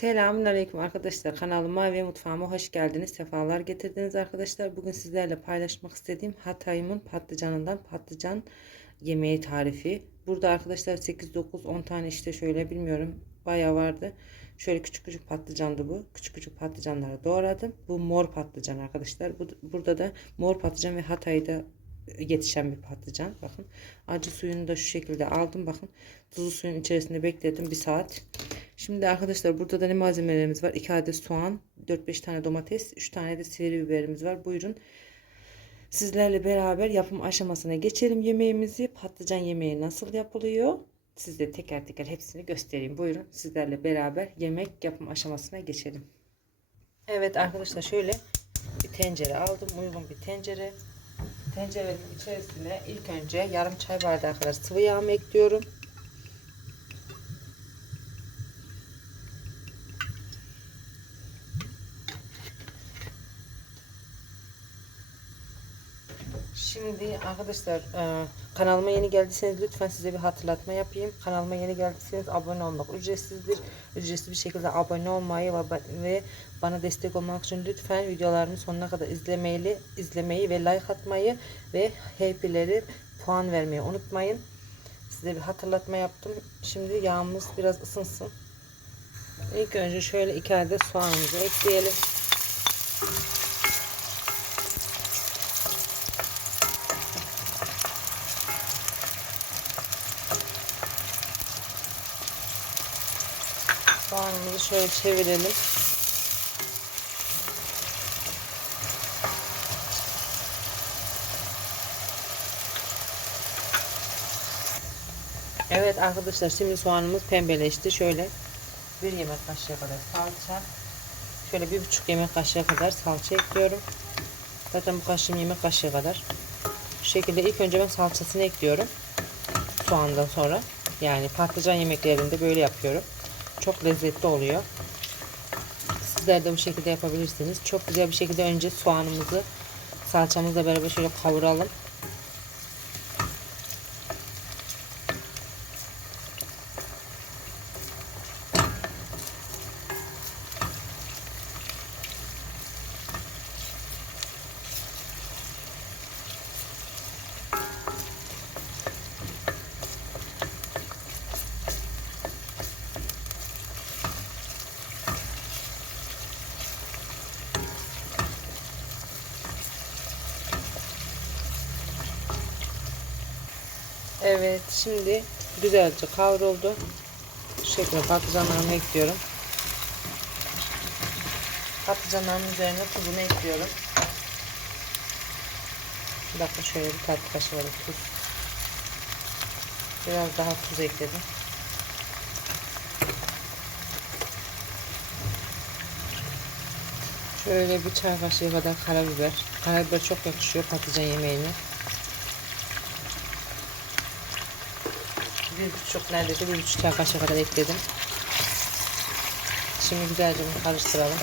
Selamünaleyküm arkadaşlar. Kanalıma ve mutfağıma hoş geldiniz. Sefalar getirdiniz arkadaşlar. Bugün sizlerle paylaşmak istediğim Hatay'ımın patlıcanından patlıcan yemeği tarifi. Burada arkadaşlar 8 9 10 tane işte şöyle bilmiyorum bayağı vardı. Şöyle küçük küçük patlıcandı bu. Küçük küçük patlıcanları doğradım. Bu mor patlıcan arkadaşlar. Bu, burada da mor patlıcan ve Hatay'da yetişen bir patlıcan. Bakın acı suyunu da şu şekilde aldım. Bakın tuzlu suyun içerisinde bekledim bir saat. Şimdi arkadaşlar burada da ne malzemelerimiz var? 2 adet soğan, 4-5 tane domates, 3 tane de sivri biberimiz var. Buyurun. Sizlerle beraber yapım aşamasına geçelim yemeğimizi. Patlıcan yemeği nasıl yapılıyor? Size teker teker hepsini göstereyim. Buyurun sizlerle beraber yemek yapım aşamasına geçelim. Evet arkadaşlar şöyle bir tencere aldım. Uygun bir tencere. Tencerenin içerisine ilk önce yarım çay bardağı kadar sıvı yağımı ekliyorum. Şimdi arkadaşlar e, kanalıma yeni geldiyseniz lütfen size bir hatırlatma yapayım. Kanalıma yeni geldiyseniz abone olmak ücretsizdir. Ücretsiz bir şekilde abone olmayı ve, bana destek olmak için lütfen videolarımı sonuna kadar izlemeyi, izlemeyi ve like atmayı ve happy'leri puan vermeyi unutmayın. Size bir hatırlatma yaptım. Şimdi yağımız biraz ısınsın. İlk önce şöyle iki adet soğanımızı ekleyelim. Soğanımızı şöyle çevirelim. Evet arkadaşlar şimdi soğanımız pembeleşti. Şöyle bir yemek kaşığı kadar salça. Şöyle bir buçuk yemek kaşığı kadar salça ekliyorum. Zaten bu kaşığım yemek kaşığı kadar. Bu şekilde ilk önce ben salçasını ekliyorum. Soğandan sonra. Yani patlıcan yemeklerinde böyle yapıyorum. Çok lezzetli oluyor. Sizler de bu şekilde yapabilirsiniz. Çok güzel bir şekilde önce soğanımızı salçamızla beraber şöyle kavuralım. Evet şimdi güzelce kavruldu. Şu şekilde patlıcanlarımı ekliyorum. Patlıcanların üzerine tuzunu ekliyorum. Bakın şöyle bir tatlı kaşığı var tuz. Biraz daha tuz ekledim. Şöyle bir çay kaşığı kadar karabiber. Karabiber çok yakışıyor patlıcan yemeğine. Bir buçuk neredeyse bir buçuk çay kaşığı kadar ekledim. Şimdi güzelce bunu karıştıralım.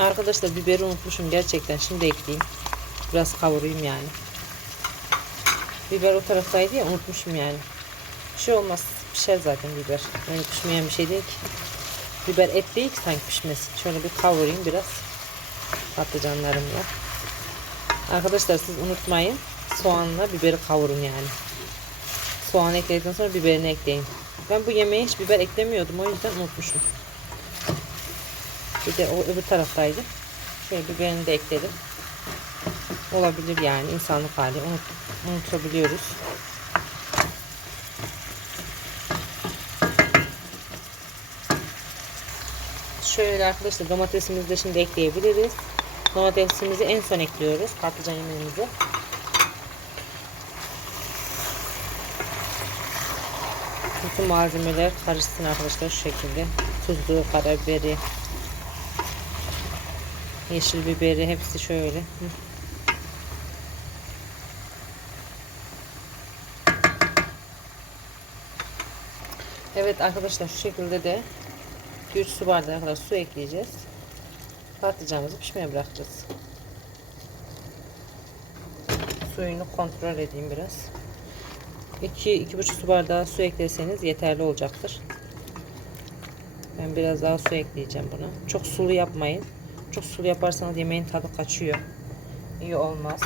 Arkadaşlar biberi unutmuşum gerçekten. Şimdi ekleyeyim. Biraz kavurayım yani. Biber o taraftaydı ya unutmuşum yani. Bir şey olmaz. Pişer zaten biber. Yani pişmeyen bir şey değil ki. Biber et değil ki sanki pişmesin. Şöyle bir kavurayım biraz. Patlıcanlarımla. Arkadaşlar siz unutmayın. Soğanla biberi kavurun yani. Soğan ekledikten sonra biberini ekleyin. Ben bu yemeğe hiç biber eklemiyordum. O yüzden unutmuşum. Bir de o öbür taraftaydı. Şöyle biberini de ekledim. Olabilir yani insanlık hali. Unut, unutabiliyoruz. Şöyle arkadaşlar domatesimizi de şimdi ekleyebiliriz. Domatesimizi en son ekliyoruz. Patlıcan yemeğimizi. Bütün malzemeler karışsın arkadaşlar şu şekilde. Tuzlu, karabiberi, yeşil biberi hepsi şöyle. Evet arkadaşlar şu şekilde de 3 su bardağı kadar su ekleyeceğiz. Patlıcanımızı pişmeye bırakacağız. Suyunu kontrol edeyim biraz. 2-2,5 su bardağı su eklerseniz yeterli olacaktır. Ben biraz daha su ekleyeceğim buna. Çok sulu yapmayın. Çok sulu yaparsanız yemeğin tadı kaçıyor. İyi olmaz.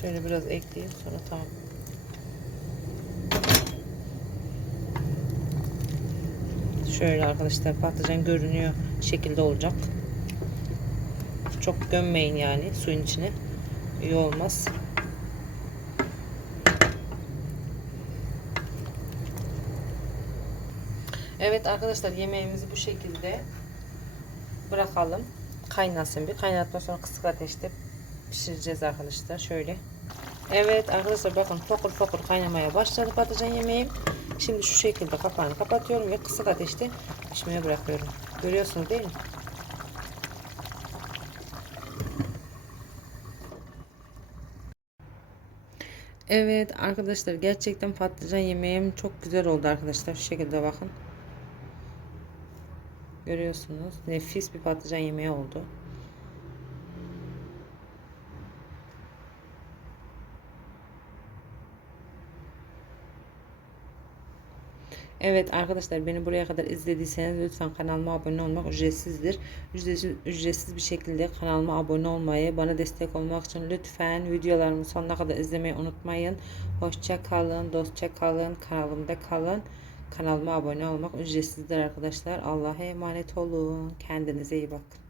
Şöyle biraz ekleyeyim sonra tamam. Şöyle arkadaşlar patlıcan görünüyor şekilde olacak. Çok gömmeyin yani suyun içine. İyi olmaz. Evet arkadaşlar yemeğimizi bu şekilde bırakalım. Kaynasın bir. Kaynattıktan sonra kısık ateşte pişireceğiz arkadaşlar. Şöyle. Evet arkadaşlar bakın fokur fokur kaynamaya başladı patlıcan yemeğim. Şimdi şu şekilde kapağını kapatıyorum ve kısık ateşte pişmeye bırakıyorum. Görüyorsunuz değil mi? Evet arkadaşlar gerçekten patlıcan yemeğim çok güzel oldu arkadaşlar. Şu şekilde bakın. Görüyorsunuz. Nefis bir patlıcan yemeği oldu. Evet arkadaşlar beni buraya kadar izlediyseniz lütfen kanalıma abone olmak ücretsizdir. Ücretsiz, ücretsiz bir şekilde kanalıma abone olmayı, bana destek olmak için lütfen videolarımı sonuna kadar izlemeyi unutmayın. Hoşça kalın, dostça kalın, kanalımda kalın. Kanalıma abone olmak ücretsizdir arkadaşlar. Allah'a emanet olun. Kendinize iyi bakın.